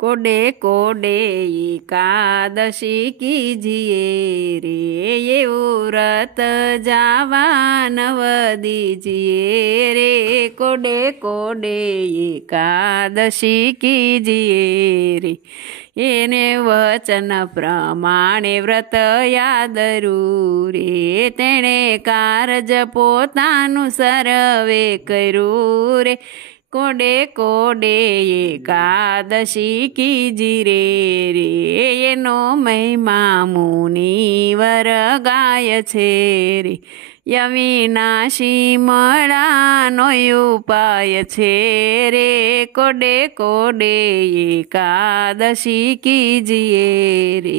कोडे कोडे एकादशी कीजिए रे, ये व्रत जावा नव दीजिए रे। कोडे कोडे एकादशी कीजिए रे, એને વચન પ્રમાણે વ્રત યાદરું રે, તેણે કારજ પોતાનું સર્વે કર્યું રે। કોડે કોડે એકાદશી કીજી રે, એનો મહિમા મુનિવર ગાય છે રે। અવિનાશી મળાનો ઉપાય છે રે, કોડે કોડે એકાદશી કીજીએ રે।